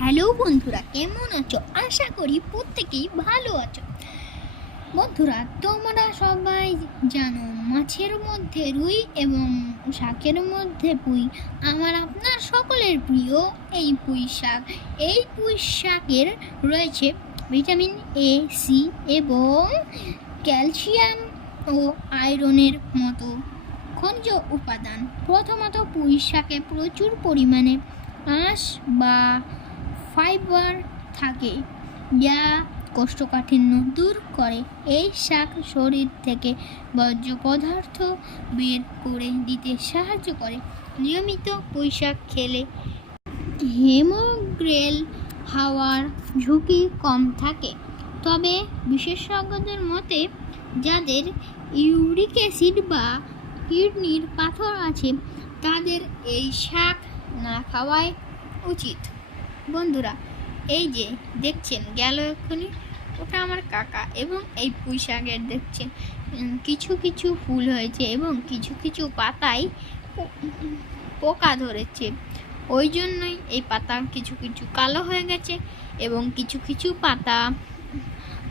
Hello বন্ধুরা, কেমন আছো? আশা করি প্রত্যেকেই ভালো আছো। বন্ধুরা, তোমরা সবাই জানো মাছের মধ্যে রুই এবং শাকের মধ্যে পুঁই আমার আপনার সকলের প্রিয় এই পুঁই শাক। এই পুঁই শাকের রয়েছে ভিটামিন এ, সি এবং ক্যালসিয়াম ও আয়রনের মতো খনিজ উপাদান। প্রথমত, পুঁই শাকে প্রচুর পরিমাণে আঁশ বা ফাইবার থাকে, যা কোষ্ঠকাঠিন্য দূর করে। এই শাক শরীর থেকে বর্জ্য পদার্থ বের করে দিতে সাহায্য করে। নিয়মিত পুঁই শাক খেলে হেমোগ্লোবিন হওয়ার ঝুঁকি কম থাকে। তবে বিশেষজ্ঞদের মতে যাদের ইউরিক অ্যাসিড বা কিডনির পাথর আছে তাদের এই শাক না খাওয়াই উচিত। বন্ধুরা, এই যে দেখছেন গেল এক্ষুনি, ওটা আমার কাকা। এবং এই পুঁই শাকের দেখছেন কিছু কিছু ফুল হয়েছে এবং কিছু কিছু পাতায় পোকা ধরেছে। ওই জন্যই এই পাতা কিছু কিছু কালো হয়ে গেছে এবং কিছু কিছু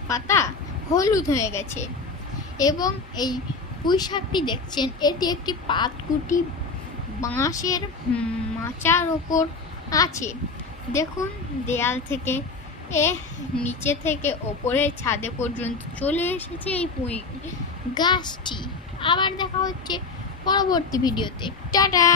পাতা হলুদ হয়ে গেছে। এবং এই পুঁই শাকটি দেখছেন, এটি একটি পাতকুটি বাঁশের মাচার ওপর আছে। দেখুন, দেয়াল থেকে নিচে থেকে ওপরের ছাদে পর্যন্ত চলে এসেছে এই পুঁই গাছটি। আবার দেখা হচ্ছে পরবর্তী ভিডিওতে। টাটা।